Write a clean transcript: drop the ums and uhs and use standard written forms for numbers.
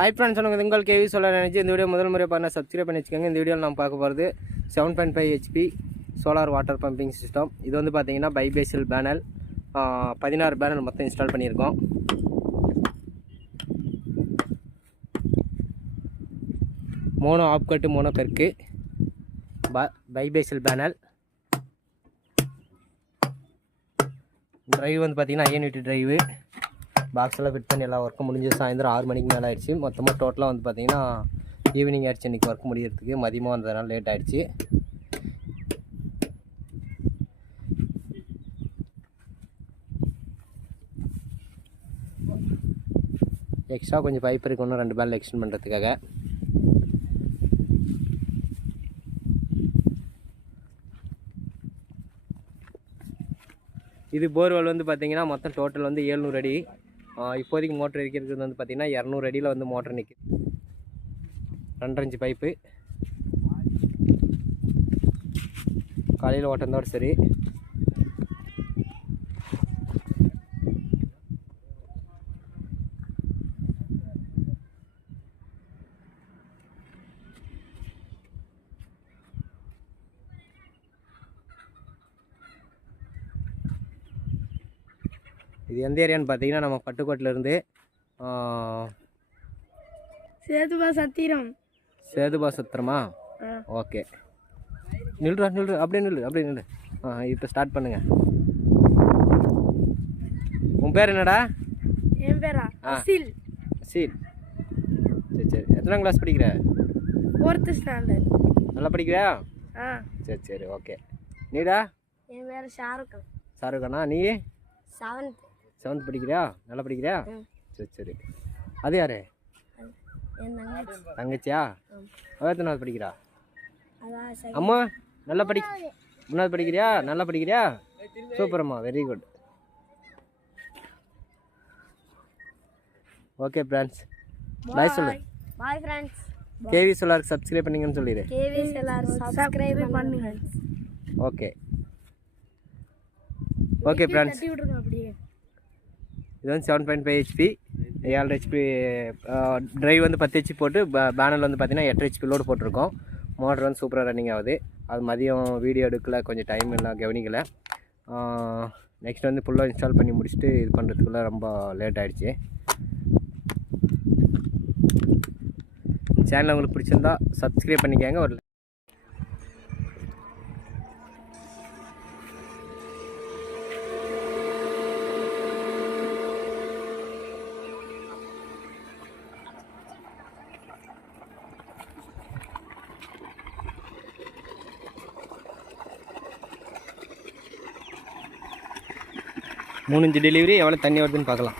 Hi friends, உங்கள் KV சொல்ல நினச்சி இந்த வீடியோ முதல் முறை பண்ண சப்ஸ்கிரைப் பண்ணி வச்சுக்கோங்க. இந்த வீடியோவில் நம்ம பார்க்க போகிறது 7.5 HP solar water pumping system. இது வந்து பார்த்தீங்கன்னா பைபேசியல் பேனல் 16 பேனல் மொத்தம் இன்ஸ்டால் பண்ணியிருக்கோம். மோனோ ஆப் கட்டு மோனோ பெருக்கு பைபேசியல் பேனல். ட்ரைவ் வந்து பார்த்தீங்கன்னா ஐஎன்யூடி ட்ரைவு. பாக்ஸெல்லாம் ஃபிட் பண்ணி எல்லா ஒர்க்கும் முடிஞ்சு சாயந்தரம் 6 மணிக்கு மேலே ஆகிடுச்சு. மொத்தமாக டோட்டலாக வந்து பார்த்திங்கன்னா ஈவினிங் ஆகிடுச்சு. இன்றைக்கி ஒர்க் முடியறதுக்கு மதியமாக வந்ததுனால லேட் ஆகிடுச்சு. எக்ஸ்ட்ரா கொஞ்சம் பைப் இருக்கு, இன்னும் 2 பேனல் எக்ஸ்டெண்ட் பண்ணுறதுக்காக. இது போர்வெல் வந்து பார்த்திங்கன்னா மொத்தம் டோட்டல் வந்து 700 அடி. இப்போதைக்கு மோட்டர் இருக்கிறது வந்து பார்த்திங்கன்னா 200 அடியில் வந்து மோட்டர் நிற்குது. 2.5 இன்ச்சு பைப்பு காலையில் ஓட்டந்தோடு சரி. இது எந்த ஏரியான்னு பார்த்தீங்கன்னா நம்ம பட்டுக்கோட்டிலேருந்து சேதுபா சத்திரமா. ஓகே, நில்றா அப்படியே நில்லு. இப்போ ஸ்டார்ட் பண்ணுங்க. உன் பேர் என்னடா? என் பேரா அசில். சரி, எத்தனாம் கிளாஸ் படிக்கிற? 4th standard. நல்லா படிக்கிறியா? சரி, ஓகே. நீடா? என் பேர் ஷாருக்கான். ஷாருக்கானா? நீ 7th படிக்கிறியா? நல்லா படிக்கிறியா? சரி. அது யாரு? தங்கச்சியா? அவ எத்தனாவது படிக்கிறா? அம்மா நல்லா முன்னாவது படிக்கிறியா? நல்லா படிக்கிறியா? சூப்பரம்மா, வெரி குட். ஓகே ஃப்ரெண்ட்ஸ், பாய் சொல்லு. Bye friends. கேவி சோலாருக்கு சப்ஸ்கிரைப் பண்ணீங்கன்னு சொல்லிடு. கேவி சோலார் சப்ஸ்கிரைப் பண்ணுங்க. ஓகே ஃப்ரெண்ட்ஸ், இது வந்து 7.5 HP 7 HP ட்ரைவ் வந்து 10 HP போட்டு பேனல் வந்து பார்த்திங்கன்னா 8 HP லோடு போட்டிருக்கோம். மோட்டர் வந்து சூப்பராக ரன்னிங் ஆகுது. அது மதியம் வீடியோ எடுக்கல, கொஞ்சம் டைம் எல்லாம் கவனிக்கலை. நெக்ஸ்ட் வந்து ஃபுல்லாக இன்ஸ்டால் பண்ணி முடிச்சுட்டு இது பண்ணுறதுக்குள்ளே ரொம்ப லேட் ஆகிடுச்சு. சேனல் உங்களுக்கு பிடிச்சிருந்தா சப்ஸ்கிரைப் பண்ணிக்கோங்க. ஒரு 3 இன்ச்சு டெலிவரி எவ்வளோ தண்ணி வருதுன்னு பார்க்கலாம்.